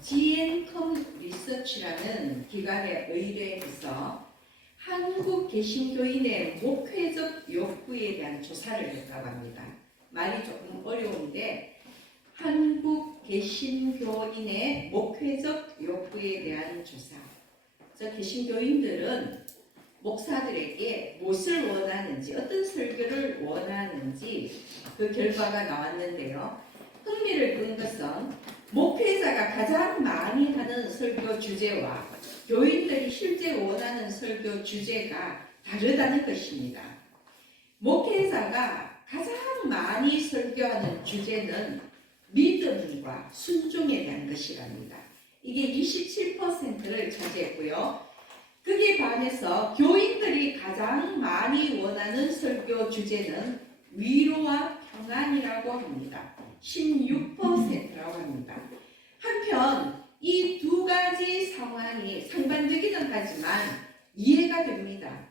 GN컴 리서치라는 기관에 의뢰해서 한국 개신교인의 목회적 욕구에 대한 조사를 했다고 합니다. 말이 조금 어려운데 한국 개신교인의 목회적 욕구에 대한 조사. 개신교인들은 목사들에게 무엇을 원하는지, 어떤 설교를 원하는지 그 결과가 나왔는데요. 흥미를 끈 것은 목회자가 가장 많이 하는 설교 주제와 교인들이 실제 원하는 설교 주제가 다르다는 것입니다. 목회자가 가장 많이 설교하는 주제는 믿음과 순종에 대한 것이랍니다. 이게 27%를 차지했고요. 그에 반해서 교인들이 가장 많이 원하는 설교 주제는 위로와 평안이라고 합니다. 16%라고 합니다. 한편 이 두 가지 상황이 상반되기는 하지만 이해가 됩니다.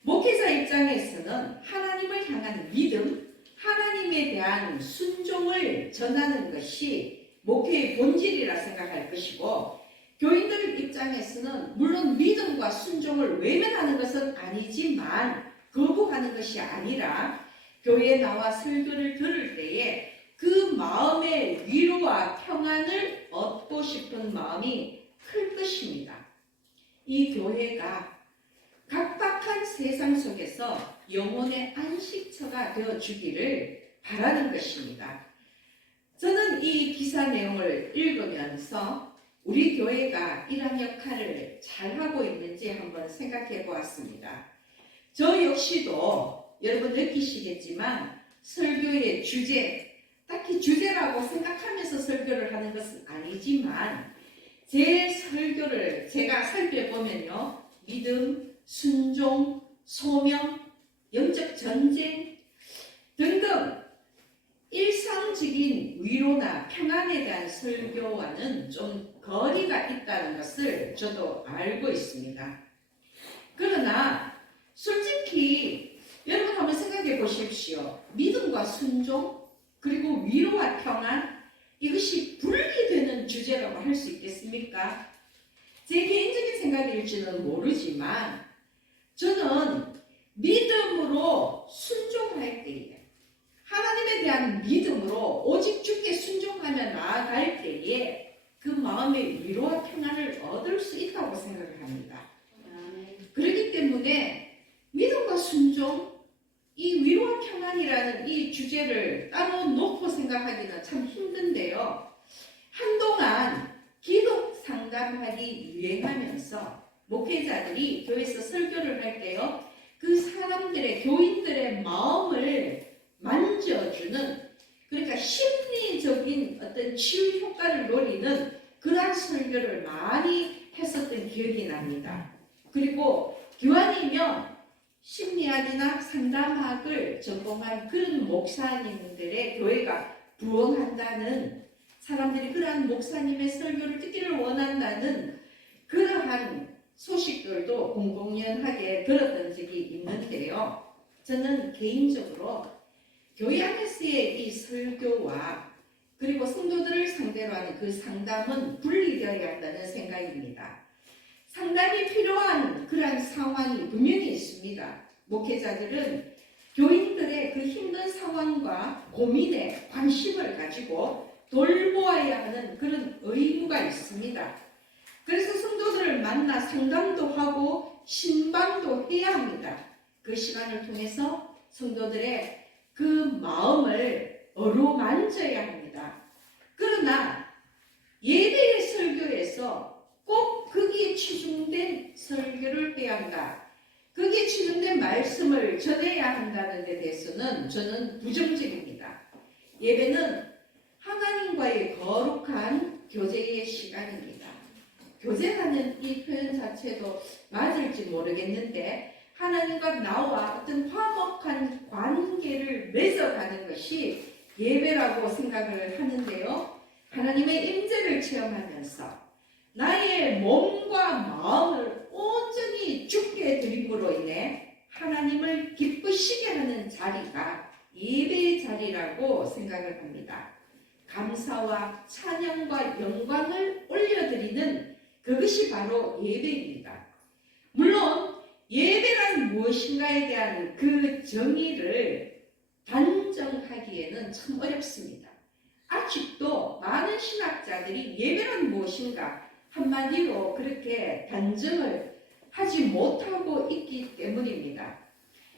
목회자 입장에서는 하나님을 향한 믿음, 하나님에 대한 순종을 전하는 것이 목회의 본질이라 생각할 것이고, 교인들 입장에서는 물론 믿음과 순종을 외면하는 것은 아니지만 거부하는 것이 아니라 교회에 나와 설교를 들을 때에 그 마음의 위로와 평안을 얻고 싶은 마음이 클 것입니다. 이 교회가 각박한 세상 속에서 영혼의 안식처가 되어주기를 바라는 것입니다. 저는 이 기사 내용을 읽으면서 우리 교회가 이런 역할을 잘하고 있는지 한번 생각해 보았습니다. 저 역시도 여러분 느끼시겠지만 설교의 주제, 딱히 주제라고 생각하면서 설교를 하는 것은 아니지만 제 설교를 제가 살펴보면요, 믿음, 순종, 소명, 영적 전쟁 등등 일상적인 위로나 평안에 대한 설교와는 좀 거리가 있다는 것을 저도 알고 있습니다. 그러나 솔직히 여러분 한번 생각해 보십시오. 믿음과 순종 그리고 위로와 평안, 이것이 분리되는 주제라고 할 수 있겠습니까? 제 개인적인 생각일지는 모르지만 저는 믿음으로 순종할 때에, 하나님에 대한 믿음으로 오직 주께 순종하며 나아갈 때에 그 마음의 위로와 평안을 얻을 수 있다고 생각을 합니다. 그렇기 때문에 믿음과 순종, 이 위로와 평안이라는 이 주제를 따로 놓고 생각하기는 참 힘든데요. 한동안 기독 상담학이 유행하면서 목회자들이 교회에서 설교를 할 때요, 그 사람들의, 교인들의 마음을 만져주는, 그러니까 심리적인 어떤 치유 효과를 노리는 그러한 설교를 많이 했었던 기억이 납니다. 그리고 교환이면 심리학이나 상담학을 전공한 그런 목사님들의 교회가 부흥한다는, 사람들이 그러한 목사님의 설교를 듣기를 원한다는 그러한 소식들도 공공연하게 들었던 적이 있는데요. 저는 개인적으로 교회 안에서의 이 설교와 그리고 성도들을 상대로 하는 그 상담은 분리되어야 한다는 생각입니다. 상담이 필요한 그러한 상황이 분명히 있습니다. 목회자들은 교인들의 그 힘든 상황과 고민에 관심을 가지고 돌보아야 하는 그런 의무가 있습니다. 그래서 성도들을 만나 상담도 하고 신방도 해야 합니다. 그 시간을 통해서 성도들의 그 마음을 어루만져야 합니다. 그러나 예배의 설교에서 꼭 거기에 치중된 설교를 해야 한다, 거기에 치중된 말씀을 전해야 한다는 데 대해서는 저는 부정적입니다. 예배는 하나님과의 거룩한 교제의 시간입니다. 교제라는 이 표현 자체도 맞을지 모르겠는데, 하나님과 나와 어떤 화목한 관계를 맺어가는 것이 예배라고 생각을 하는데요. 하나님의 임재를 체험하면서 나의 몸과 마음을 온전히 주께 드림으로 인해 하나님을 기쁘시게 하는 자리가 예배의 자리라고 생각을 합니다. 감사와 찬양과 영광을 올려드리는 그것이 바로 예배입니다. 물론 예배란 무엇인가에 대한 그 정의를 단정하기에는 참 어렵습니다. 아직도 많은 신학자들이 예배란 무엇인가 한마디로 그렇게 단정을 하지 못하고 있기 때문입니다.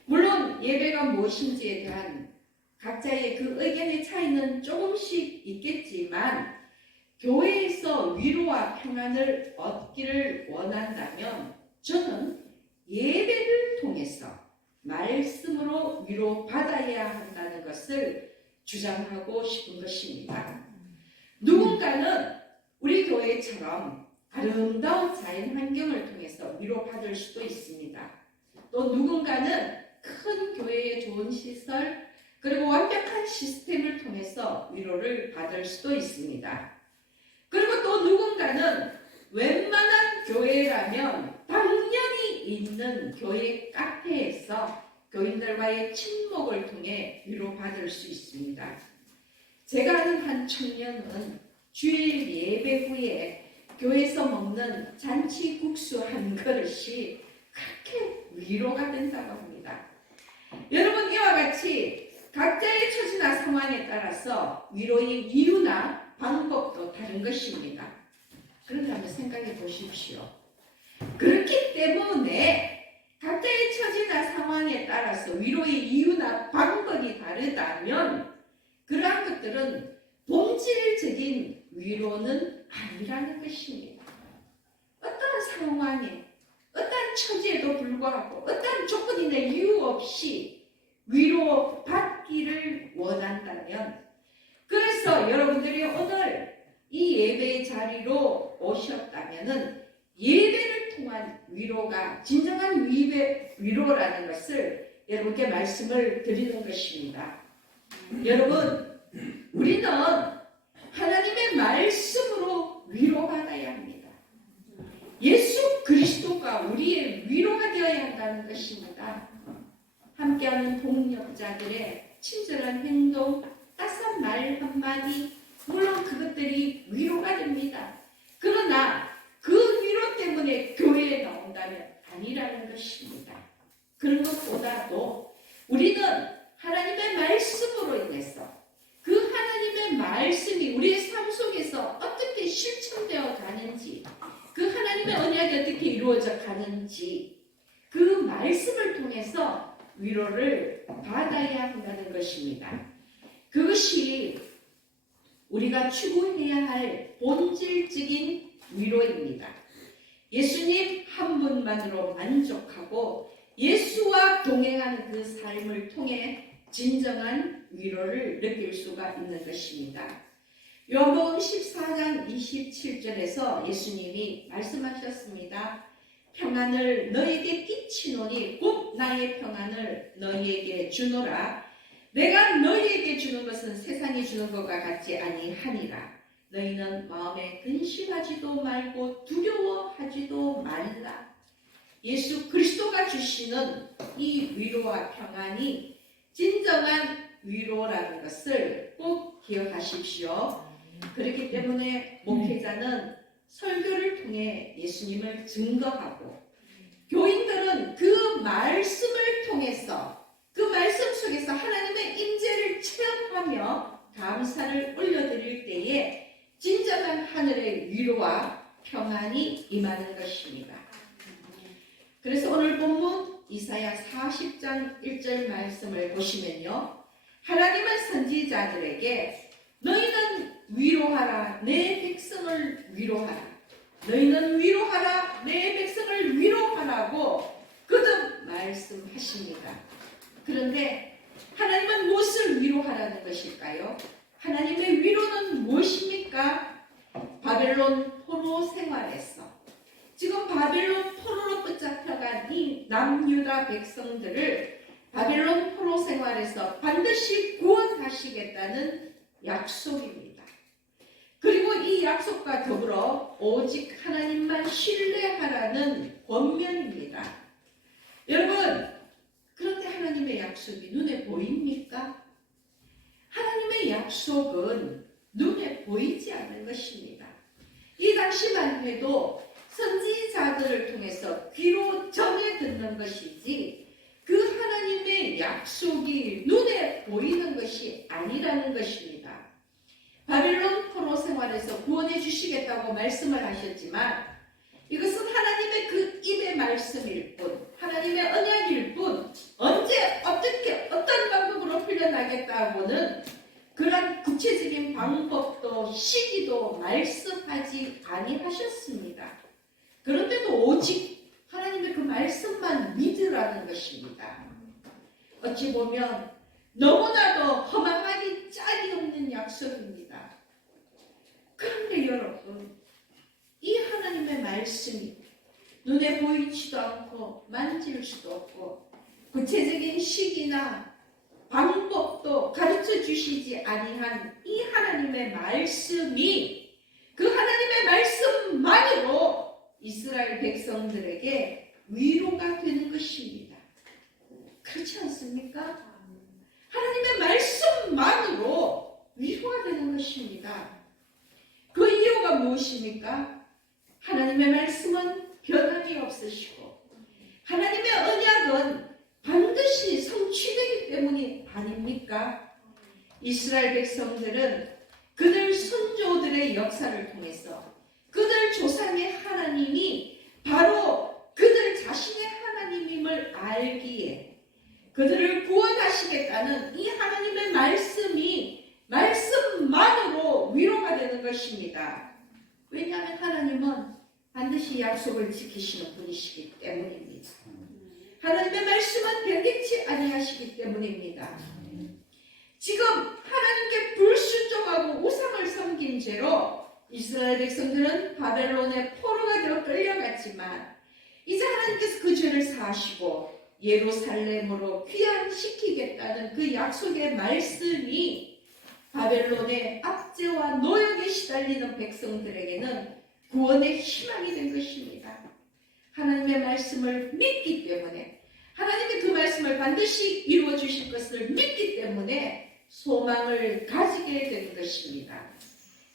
물론 예배가 무엇인지에 대한 각자의 그 의견의 차이는 조금씩 있겠지만 교회에서 위로와 평안을 얻기를 원한다면 저는 예배를 통해서 말씀으로 위로받아야 한다는 것을 주장하고 싶은 것입니다. 누군가는 우리 교회처럼 아름다운 자연 환경을 통해서 위로받을 수도 있습니다. 또 누군가는 큰 교회의 좋은 시설 그리고 완벽한 시스템을 통해서 위로를 받을 수도 있습니다. 그리고 또 누군가는 웬만한 교회라면 당연히 있는 교회 카페에서 교인들과의 친목을 통해 위로받을 수 있습니다. 제가 아는 한 청년은 주일 예배 후에 교회에서 먹는 잔치국수 한 그릇이 그렇게 위로가 된다고 합니다. 여러분, 이와 같이 각자의 처지나 상황에 따라서 위로의 이유나 방법도 다른 것입니다. 그런다면 생각해 보십시오. 그렇기 때문에 각자의 처지나 상황에 따라서 위로의 이유나 방법이 다르다면 그러한 것들은 본질적인 위로는 아니라는 것입니다. 어떠한 상황에, 어떠한 처지에도 불구하고 어떠한 조건이나 이유 없이 위로받기를 원한다면, 그래서 여러분들이 오늘 이 예배의 자리로 오셨다면 예배를 통한 위로가 진정한 위로라는 것을 여러분께 말씀을 드리는 것입니다. 여러분, 우리는 하나님의 말씀으로 위로받아야 합니다. 예수 그리스도가 우리의 위로가 되어야 한다는 것입니다. 함께하는 동역자들의 친절한 행동, 따스한 말 한마디, 물론 그것들이 위로가 됩니다. 그러나 그 위로 때문에 교회에 나온다면 아니라는 것입니다. 그런 것보다도 우리는 하나님의 말씀으로 인해서 그 하나님의 말씀이 우리의 삶 속에서 어떻게 실천되어 가는지, 그 하나님의 언약이 어떻게 이루어져 가는지 그 말씀을 통해서 위로를 받아야 한다는 것입니다. 그것이 우리가 추구해야 할 본질적인 위로입니다. 예수님 한 분만으로 만족하고 예수와 동행하는 그 삶을 통해 진정한 위로를 느낄 수가 있는 것입니다. 요한복음 14장 27절에서 예수님이 말씀하셨습니다. 평안을 너에게 끼치노니 곧 나의 평안을 너희에게 주노라. 내가 너희에게 주는 것은 세상이 주는 것과 같지 아니하니라. 너희는 마음에 근심하지도 말고 두려워하지도 말라. 예수 그리스도가 주시는 이 위로와 평안이 진정한 위로라는 것을 꼭 기억하십시오. 그렇기 때문에 목회자는 설교를 통해 예수님을 증거하고, 교인들은 그 말씀을 통해서 그 말씀 속에서 하나님의 임재를 체험하며 감사를 올려드릴 때에 진정한 하늘의 위로와 평안이 임하는 것입니다. 그래서 오늘 본문 이사야 40장 1절 말씀을 보시면요, 하나님의 선지자들에게 너희는 위로하라, 내 백성을 위로하라, 너희는 위로하라, 내 백성을 위로하라고 거듭 말씀하십니다. 그런데 하나님은 무엇을 위로하라는 것일까요? 하나님의 위로는 무엇입니까? 바벨론 포로 생활에서 지금 바벨론 포로로 붙잡혀간 이 남유다 백성들을 바벨론 포로 생활에서 반드시 구원하시겠다는 약속입니다. 그리고 이 약속과 더불어 오직 하나님만 신뢰하라는 권면입니다. 여러분, 그런데 하나님의 약속이 눈에 보입니까? 하나님의 약속은 눈에 보이지 않는 것입니다. 이 당시만 해도 선지자들을 통해서 귀로 정해 듣는 것이지 그 하나님의 약속이 눈에 보이는 것이 아니라는 것입니다. 바벨론 포로 생활에서 구원해 주시겠다고 말씀을 하셨지만 이것은 하나님의 그 입의 말씀일 뿐, 하나님의 언약일 뿐, 언제 어떻게 어떤 방법으로 풀려나겠다고는 그런 구체적인 방법도 시기도 말씀하지 아니하셨습니다. 그런데도 오직 하나님의 그 말씀만 믿으라는 것입니다. 어찌 보면 너무나도 허망하기 짝이 없는 약속입니다. 그런데 여러분, 이 하나님의 말씀이 눈에 보이지도 않고 만질 수도 없고 구체적인 시기나 방법도 가르쳐 주시지 아니한 이 하나님의 말씀이 그 하나님의 말씀만으로 이스라엘 백성들에게 위로가 되는 것입니다. 그렇지 않습니까? 하나님의 말씀만으로 위로가 되는 것입니다. 그 이유가 무엇입니까? 하나님의 말씀은 변함이 없으시고 하나님의 언약은 반드시 성취되기 때문이 아닙니까? 이스라엘 백성들은 그들 선조들의 역사를 통해서 그들 조상의 하나님이 바로 그들 자신의 하나님임을 알기에 그들을 구원하시겠다는 이 하나님의 말씀만으로 위로가 되는 것입니다. 왜냐하면 하나님은 반드시 약속을 지키시는 분이시기 때문입니다. 하나님의 말씀은 변개치 아니하시기 때문입니다. 지금 하나님께 불순종하고 우상을 섬긴 죄로 이스라엘 백성들은 바벨론의 포로가 되어 끌려갔지만 이제 하나님께서 그 죄를 사하시고 예루살렘으로 귀환시키겠다는 그 약속의 말씀이 바벨론의 압제와 노역에 시달리는 백성들에게는 구원의 희망이 된 것입니다. 하나님의 말씀을 믿기 때문에 하나님이 그 말씀을 반드시 이루어 주실 것을 믿기 때문에 소망을 가지게 된 것입니다.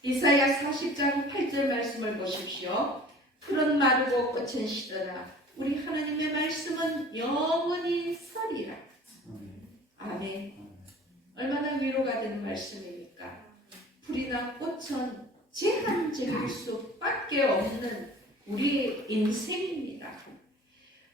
이사야 40장 8절 말씀을 보십시오. 풀은 마르고 꽃은 시드나 우리 하나님의 말씀은 영원히 서리라. 아멘. 얼마나 위로가 되는 말씀입니까? 풀이나 꽃은 제한적일 수밖에 없는 우리의 인생입니다.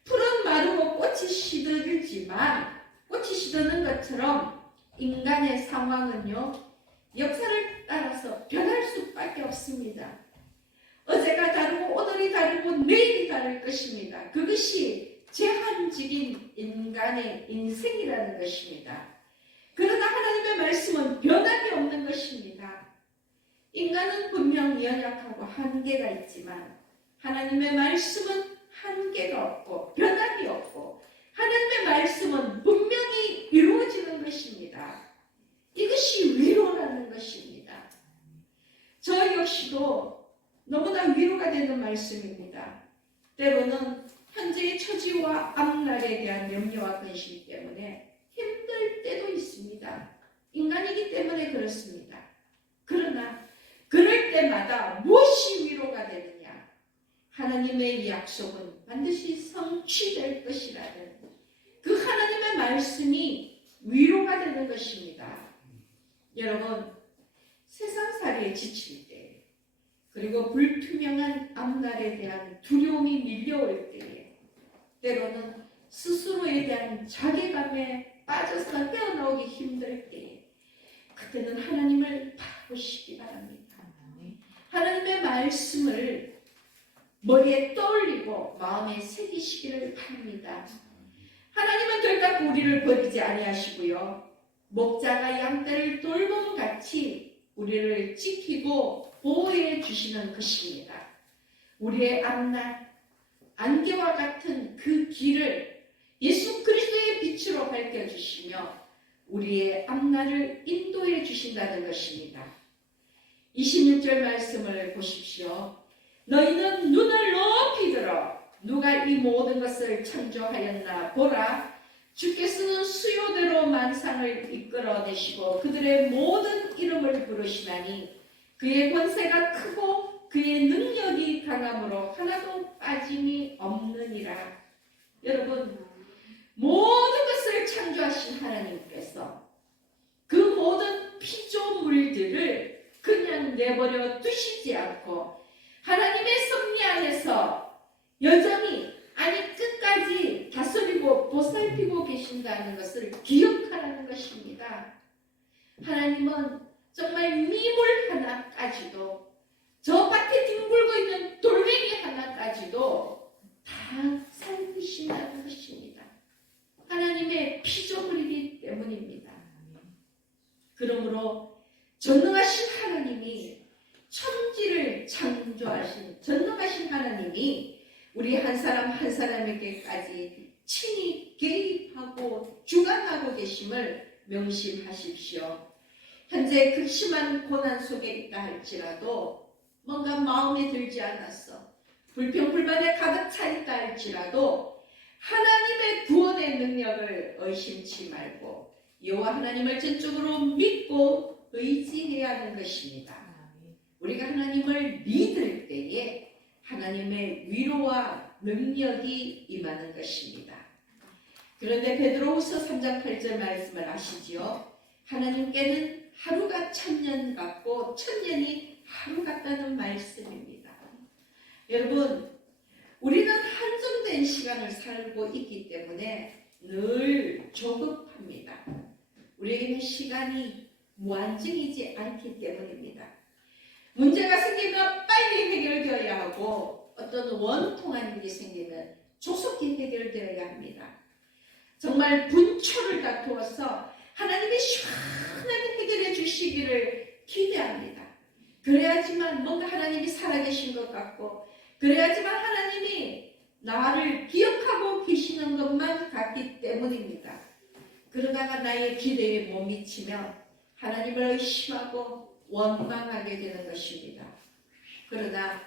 풀은 마르고 꽃이 시들지만 꽃이 시드는 것처럼 인간의 상황은요 역사를 따라서 변할 수밖에 없습니다. 어제가 다르고 오늘이 다르고 내일이 다를 것입니다. 그것이 제한적인 인간의 인생이라는 것입니다. 그러나 하나님의 말씀은 변함이 없는 것입니다. 인간은 분명 연약하고 한계가 있지만 하나님의 말씀은 한계가 없고 변함이 없고 하나님의 말씀은 분명히 이루어지는 것입니다. 이것이 위로라는 것입니다. 저 역시도 너무나 위로가 되는 말씀입니다. 때로는 현재의 처지와 앞날에 대한 염려와 근심 때문에 힘들 때도 있습니다. 인간이기 때문에 그렇습니다. 그러나 그럴 때마다 무엇이 위로가 되느냐? 하나님의 약속은 반드시 성취될 것이라는 그 하나님의 말씀이 위로가 되는 것입니다. 여러분, 세상살이에 지칠 때 그리고 불투명한 앞날에 대한 두려움이 밀려올 때에 때로는 스스로에 대한 자괴감에 빠져서 헤어나오기 힘들 때에 그때는 하나님을 바라보시기 바랍니다. 하나님의 말씀을 머리에 떠올리고 마음에 새기시기를 바랍니다. 하나님은 결단코 우리를 버리지 아니하시고요. 목자가 양떼를 돌봄같이 우리를 지키고 보호해 주시는 것입니다. 우리의 앞날, 안개와 같은 그 길을 예수 그리스도의 빛으로 밝혀주시며 우리의 앞날을 인도해 주신다는 것입니다. 26절 말씀을 보십시오. 너희는 눈을 높이 들어 누가 이 모든 것을 창조하였나 보라. 주께서는 수요대로 만상을 이끌어내시고 그들의 모든 이름을 부르시나니 그의 권세가 크고 그의 능력이 강함으로 하나도 빠짐이 없느니라. 여러분, 모든 것을 창조하신 하나님께서 그 모든 피조물들을 그냥 내버려 두시지 않고 하나님의 섭리 안에서 여전히 아니 끝까지 다스리고 보살피고 계신다는 것을 기억하라는 것입니다. 하나님은 정말 미물 하나까지도 저 밭에 뒹굴고 있는 돌멩이 하나까지도 다 살피신다는 것입니다. 하나님의 피조물이기 때문입니다. 그러므로 전능하신 하나님이 천지를 창조하신 전능하신 하나님이 우리 한 사람 한 사람에게까지 친히 개입하고 주관하고 계심을 명심하십시오. 현재 극심한 고난 속에 있다 할지라도 뭔가 마음에 들지 않았어. 불평불만에 가득 차 있다 할지라도 하나님의 구원의 능력을 의심치 말고 여호와 하나님을 전적으로 믿고 의지해야 하는 것입니다. 우리가 하나님을 믿을 때에 하나님의 위로와 능력이 임하는 것입니다. 그런데 베드로후서 3장 8절 말씀을 아시지요? 하나님께는 하루가 천년 같고 천년이 하루 같다는 말씀입니다. 여러분, 우리는 한정된 시간을 살고 있기 때문에 늘 조급합니다. 우리에게는 시간이 무한정이지 않기 때문입니다. 문제가 생기면 빨리 해결되어야 하고 어떤 원통한 일이 생기면 조속히 해결되어야 합니다. 정말 분초를 다투어서 하나님이 시원하게 해결해 주시기를 기대합니다. 그래야지만 뭔가 하나님이 살아계신 것 같고 그래야지만 하나님이 나를 기억하고 계시는 것만 같기 때문입니다. 그러다가 나의 기대에 못 미치면 하나님을 의심하고 원망하게 되는 것입니다. 그러나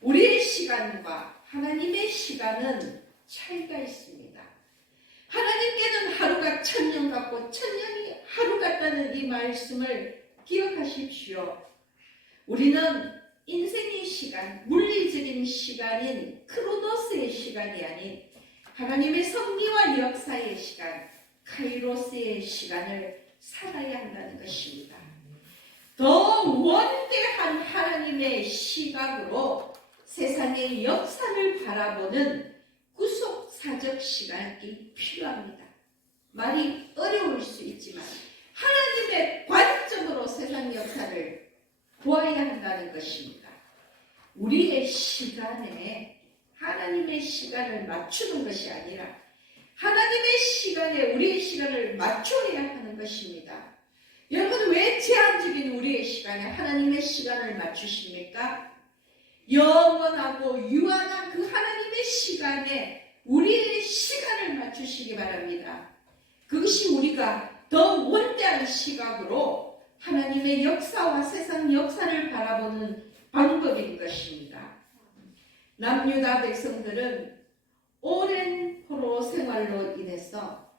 우리의 시간과 하나님의 시간은 차이가 있습니다. 하나님께는 하루가 천년 같고 천년이 하루 같다는 이 말씀을 기억하십시오. 우리는 인생의 시간, 물리적인 시간인 크로노스의 시간이 아닌 하나님의 섭리와 역사의 시간, 카이로스의 시간을 살아야 한다는 것입니다. 더 원대한 하나님의 시각으로 세상의 역사를 바라보는 구속사적 시간이 필요합니다. 말이 어려울 수 있지만 하나님의 관점으로 세상 역사를 보아야 한다는 것입니다. 우리의 시간에 하나님의 시간을 맞추는 것이 아니라 하나님의 시간에 우리의 시간을 맞춰야 하는 것입니다. 여러분, 왜 제한적인 우리의 시간에 하나님의 시간을 맞추십니까? 영원하고 유한한 그 하나님의 시간에 우리의 시간을 맞추시기 바랍니다. 그것이 우리가 더 원대한 시각으로 하나님의 역사와 세상 역사를 바라보는 방법인 것입니다. 남유다 백성들은 오랜 포로 생활로 인해서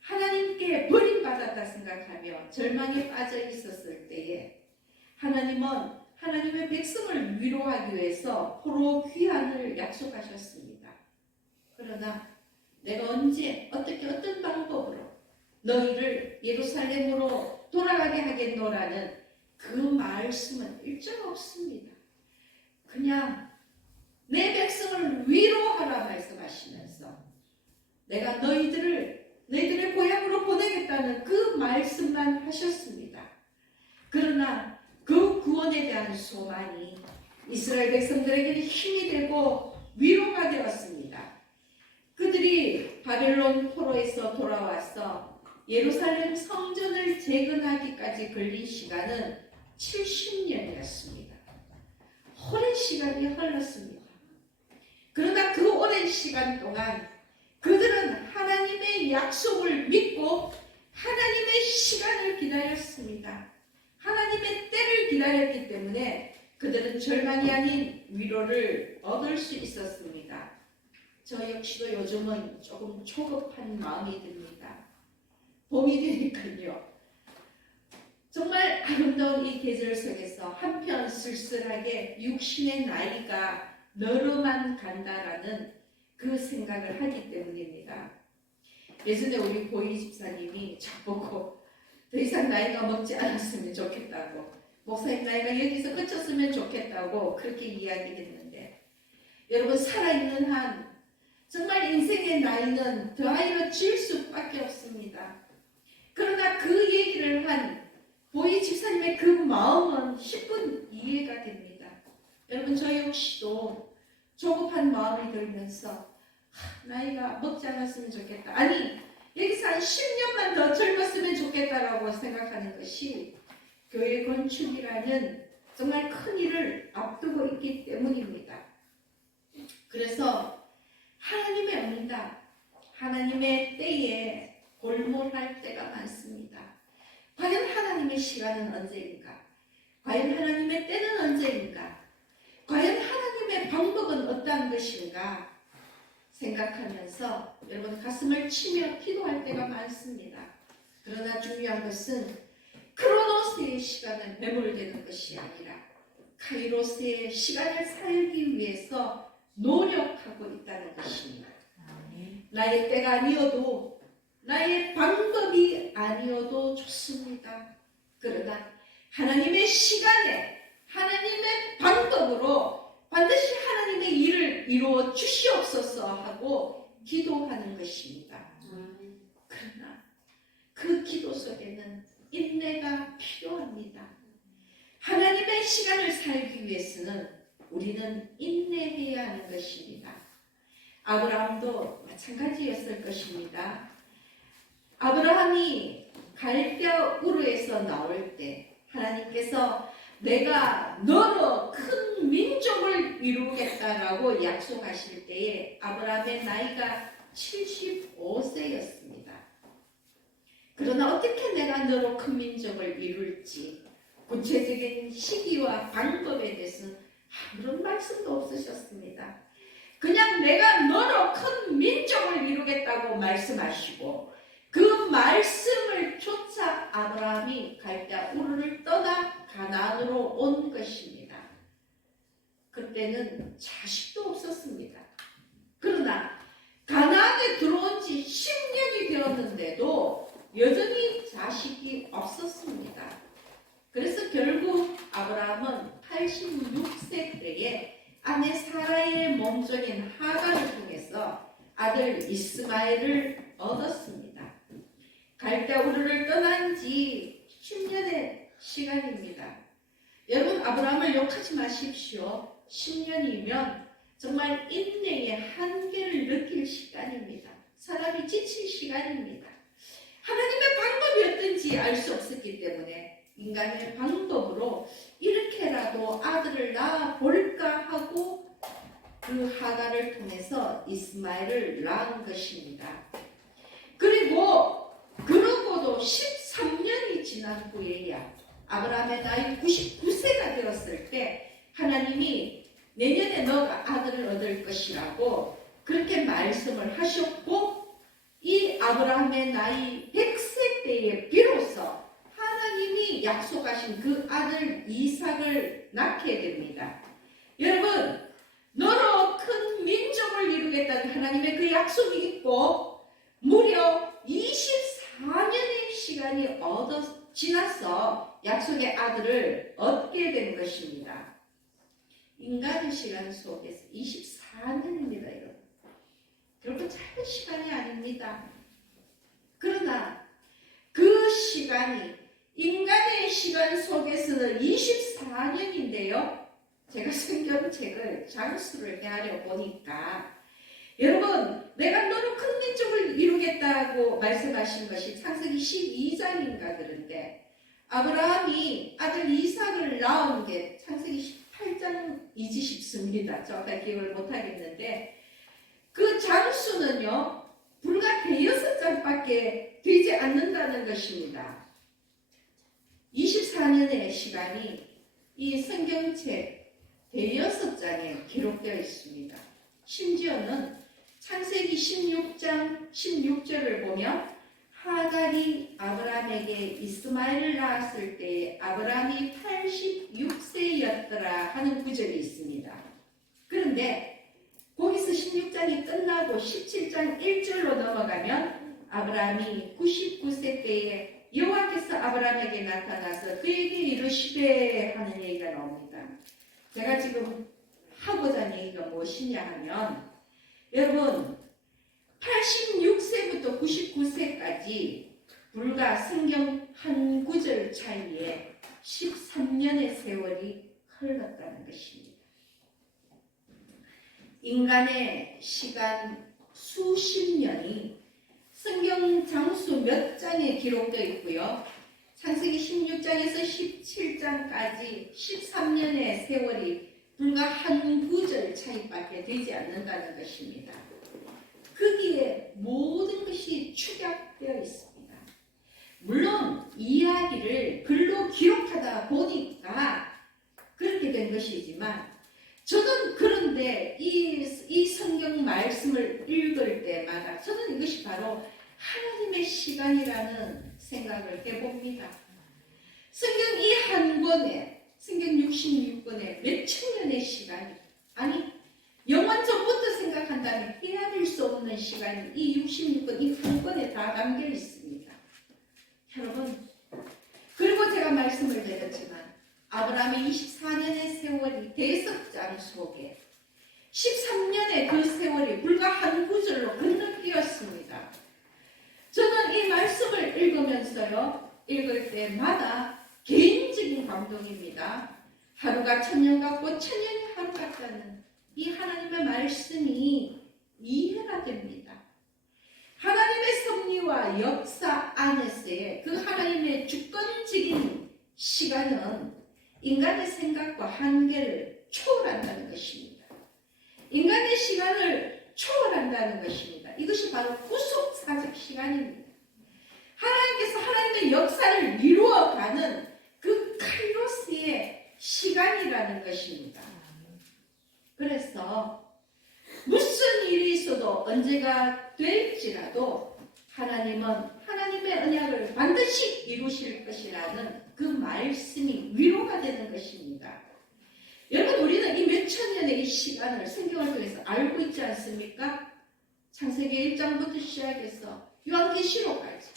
하나님께 버림받았다 생각하며 절망에 빠져 있었을 때에 하나님은 하나님의 백성을 위로하기 위해서 포로 귀환을 약속하셨습니다. 그러나 내가 언제 어떻게 어떤 방법으로 너희를 예루살렘으로 돌아가게 하겠노라는 그 말씀은 일절 없습니다. 그냥 내 백성을 위로하라 말씀하시면서 내가 너희들의 고향으로 보내겠다는 그 말씀만 하셨습니다. 그러나 그 구원에 대한 소망이 이스라엘 백성들에게는 힘이 되고 위로가 되었습니다. 그들이 바벨론 포로에서 돌아와서 예루살렘 성전을 재건하기까지 걸린 시간은 70년이었습니다. 오랜 시간이 흘렀습니다. 그러나 그 오랜 시간 동안 그들은 하나님의 약속을 믿고 하나님의 시간을 기다렸습니다. 하나님의 때를 기다렸기 때문에 그들은 절망이 아닌 위로를 얻을 수 있었습니다. 저 역시도 요즘은 조금 초급한 마음이 듭니다. 봄이 되니까요. 정말 아름다운 이 계절 속에서 한편 쓸쓸하게 육신의 나이가 너로만 간다라는 그 생각을 하기 때문입니다. 예전에 우리 고이 집사님이 저보고 더 이상 나이가 먹지 않았으면 좋겠다고, 목사님 나이가 여기서 그쳤으면 좋겠다고 그렇게 이야기했는데, 여러분 살아있는 한 정말 인생의 나이는 더하여질 수밖에 없습니다. 그러나 그 얘기를 한 고이 집사님의 그 마음은 10분 이해가 됩니다. 여러분 저 역시도 조급한 마음이 들면서 나이가 먹지 않았으면 좋겠다, 아니 여기서 한 10년만 더 젊었으면 좋겠다라고 생각하는 것이 교회 건축이라는 정말 큰 일을 앞두고 있기 때문입니다. 그래서 하나님의 응답, 하나님의 때에 골몰할 때가 많습니다. 과연 하나님의 시간은 언제인가? 과연 하나님의 때는 언제인가? 과연 하나님의 방법은 어떠한 것인가? 생각하면서 여러분 가슴을 치며 기도할 때가 많습니다. 그러나 중요한 것은 크로노스의 시간에 매몰되는 것이 아니라 카이로스의 시간을 살기 위해서 노력하고 있다는 것입니다. 나의 때가 아니어도, 나의 방법이 아니어도 좋습니다. 그러나 하나님의 시간에, 하나님의 방법으로 반드시 하나님의 일을 이루어 주시옵소서 하고 기도하는 것입니다. 그러나 그 기도 속에는 인내가 필요합니다. 하나님의 시간을 살기 위해서는 우리는 인내해야 하는 것입니다. 아브라함도 마찬가지였을 것입니다. 아브라함이 갈대아 우르에서 나올 때 하나님께서 내가 너로 큰 민족을 이루겠다라고 약속하실 때에 아브라함의 나이가 75세였습니다. 그러나 어떻게 내가 너로 큰 민족을 이룰지 구체적인 시기와 방법에 대해서는 아무런 말씀도 없으셨습니다. 그냥 내가 너로 큰 민족을 이루겠다고 말씀하시고 그 말씀을 쫓아 아브라함이 갈대아 우르를 떠나 가나안으로 온 것입니다. 그때는 자식도 없었습니다. 그러나 가나안에 들어온 지 10년이 되었는데도 여전히 자식이 없었습니다. 그래서 결국 아브라함은 86세 때에 아내 사라의 몸종인 하갈을 통해서 아들 이스마엘을 얻었습니다. 갈대아 우르를 떠난 지 10년의 시간입니다. 여러분 아브라함을 욕하지 마십시오. 10년이면 정말 인내의 한계를 느낄 시간입니다. 사람이 지칠 시간입니다. 하나님의 방법이 어떤지 알 수 없었기 때문에 인간의 방법으로 이렇게라도 아들을 낳아 볼까 하고 그 하갈을 통해서 이스마엘을 낳은 것입니다. 그러고도 13년이 지난 후에야 아브라함의 나이 99세가 되었을 때 하나님이 내년에 너가 아들을 얻을 것이라고 그렇게 말씀을 하셨고, 이 아브라함의 나이 100세 때에 비로소 하나님이 약속하신 그 아들 이삭을 낳게 됩니다. 여러분, 너로 큰 민족을 이루겠다는 하나님의 그 약속이 있고 무려 24년의 시간이 지나서 약속의 아들을 얻게 된 것입니다. 인간의 시간 속에서 24년입니다. 여러분. 결코 짧은 시간이 아닙니다. 그러나 그 시간이 인간의 시간 속에서는 24년인데요. 제가 성경책을 장수를 헤아려 보니까 여러분, 내가 너로 큰 민족을 이루겠다고 말씀하신 것이 창세기 12장인가 그런데 아브라함이 아들 이삭을 낳은 게 창세기 18장이지 싶습니다. 정확하게 기억을 못하겠는데 그 장수는요 불과 6장밖에 되지 않는다는 것입니다. 24년의 시간이 이 성경책 6장에 기록되어 있습니다. 심지어는 창세기 16장 16절을 보면 하갈이 아브라함에게 이스마엘을 낳았을 때 아버지 아브라함이 86세였더라 하는 구절이 있습니다. 그런데 거기서 16장이 끝나고 17장 1절로 넘어가면 아브라함이 99세 때에 여호와께서 아브라함에게 나타나서 그에게 이르시되 하는 얘기가 나옵니다. 제가 지금 하고자 하는 얘기가 무엇이냐 하면, 여러분 86세부터 99세까지 불과 성경 한 구절 차이에 13년의 세월이 흘렀다는 것입니다. 인간의 시간 수십 년이 성경 장수 몇 장에 기록되어 있고요. 창세기 16장에서 17장까지 13년의 세월이 불과 한 구절 차이밖에 되지 않는다는 것입니다. 거기에 모든 것이 축약되어 있습니다. 물론 이야기를 글로 기록하다 보니까 그렇게 된 것이지만, 저는 그런데 이 성경 말씀을 읽을 때마다 저는 이것이 바로 하나님의 시간이라는 생각을 해봅니다. 성경 이 한 권에, 성경 66권에 몇천 년의 시간이, 아니 영원 전부터 생각한다면 헤아릴 수 없는 시간이 이 66권 이 한 권에 다 담겨 있습니다. 여러분, 그리고 제가 말씀을 드렸지만 아브라함의 24년의 세월이 대석장 속에 13년의 그 세월이 불과 한 구절로 건너뛰었습니다. 저는 이 말씀을 읽으면서요, 읽을 때마다 개인적인 감동입니다. 하루가 천년 같고 천년이 하루 같다는 이 하나님의 말씀이 이해가 됩니다. 하나님의 섭리와 역사 안에서의 그 하나님의 주권적인 시간은 인간의 생각과 한계를 초월한다는 것입니다. 인간의 시간을 초월한다는 것입니다. 이것이 바로 구속사적 시간입니다. 하나님께서 하나님의 역사를 이루어가는 그 카이로스의 시간이라는 것입니다. 그래서 무슨 일이 있어도 언제가 될지라도 하나님은 하나님의 언약을 반드시 이루실 것이라는 그 말씀이 위로가 되는 것입니다. 여러분, 우리는 이 몇천 년의 이 시간을 성경을 통해서 알고 있지 않습니까? 창세기 1장부터 시작해서 요한계시록까지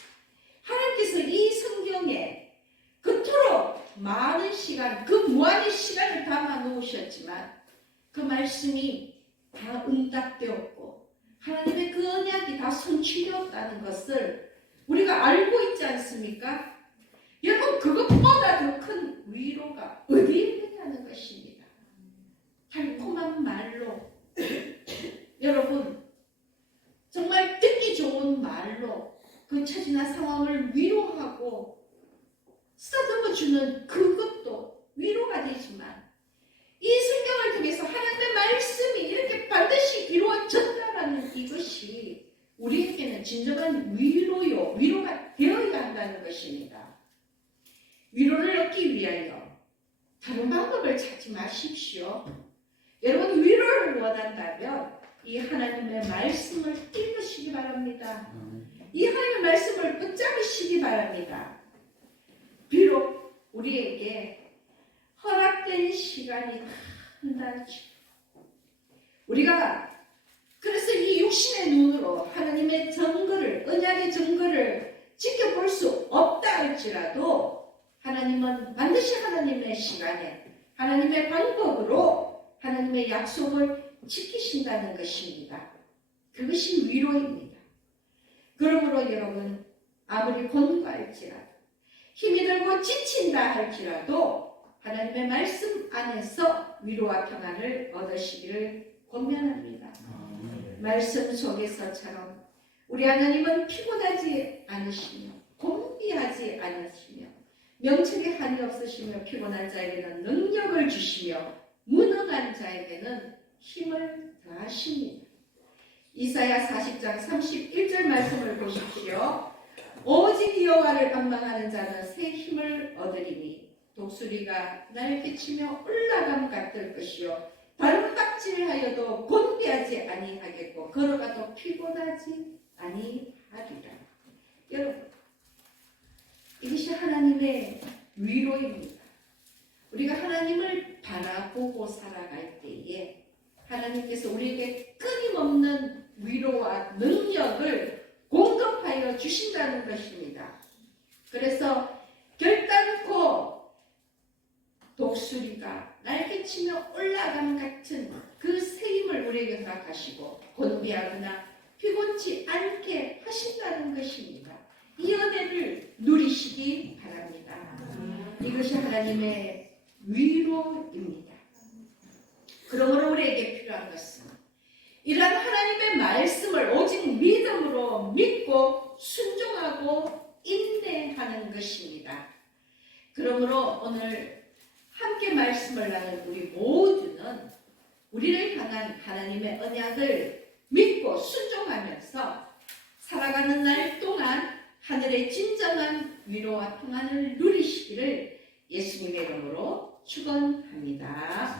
하나님께서 이 성경에 그토록 많은 시간, 그 무한의 시간을 담아 놓으셨지만 그 말씀이 다 응답되었고 하나님의 그 언약이 다 성취되었다는 것을 우리가 알고 있지 않습니까? 여러분, 그것보다 더 큰 위로가 어디에 있느냐는 것입니다. 달콤한 말로 여러분, 정말 듣기 좋은 말로 그 처지나 상황을 위로하고 쓰다듬어주는 그것도 위로가 되지만, 이 성경을 통해서 하나님의 말씀이 이렇게 반드시 이루어졌다라는 이것이 우리에게는 진정한 위로요, 위로가 되어야 한다는 것입니다. 위로를 얻기 위하여 다른 방법을 찾지 마십시오. 여러분, 위로를 원한다면 이 하나님의 말씀을 읽으시기 바랍니다. 이 하나님의 말씀을 붙잡으시기 바랍니다. 비록 우리에게 허락된 시간이 한달치, 우리가 그래서 이 육신의 눈으로 하나님의 증거를, 언약의 증거를 지켜볼 수 없다 할지라도 하나님은 반드시 하나님의 시간에 하나님의 방법으로 하나님의 약속을 지키신다는 것입니다. 그것이 위로입니다. 그러므로 여러분, 아무리 권고할지라도 힘이 들고 지친다 할지라도 하나님의 말씀 안에서 위로와 평안을 얻으시기를 권면합니다. 말씀 속에서처럼 우리 하나님은 피곤하지 않으시며 곤비하지 않으시며 명철에 한이 없으시며 피곤한 자에게는 능력을 주시며 무능한 자에게는 힘을 더하십니다. 이사야 40장 31절 말씀을 보십시오. 오직 여호와를 갈망하는 자는 새 힘을 얻으리니 독수리가 날개치며 올라감 같을 것이요 발음박질하여도 곤비하지 아니하겠고 걸어가도 피곤하지 아니하리라. 여러분, 이것이 하나님의 위로입니다. 우리가 하나님을 바라보고 살아갈 때에 하나님께서 우리에게 끊임없는 위로와 능력을 공급하여 주신다는 것입니다. 그래서 결단코 독수리가 날개치며 올라감 같은 그 새 힘을 우리에게 허락하시고 곤비하거나 피곤치 않게 하신다는 것입니다. 이 은혜를 누리시기 바랍니다. 이것이 하나님의 위로입니다. 그러므로 우리에게 필요한 것은 이러한 하나님의 말씀을 오직 믿음으로 믿고 순종하고 인내하는 것입니다. 그러므로 오늘 함께 말씀을 나눌 우리 모두는 우리를 향한 하나님의 언약을 믿고 순종하면서 살아가는 날 동안 하늘의 진정한 위로와 평안을 누리시기를 예수님의 이름으로 축원합니다.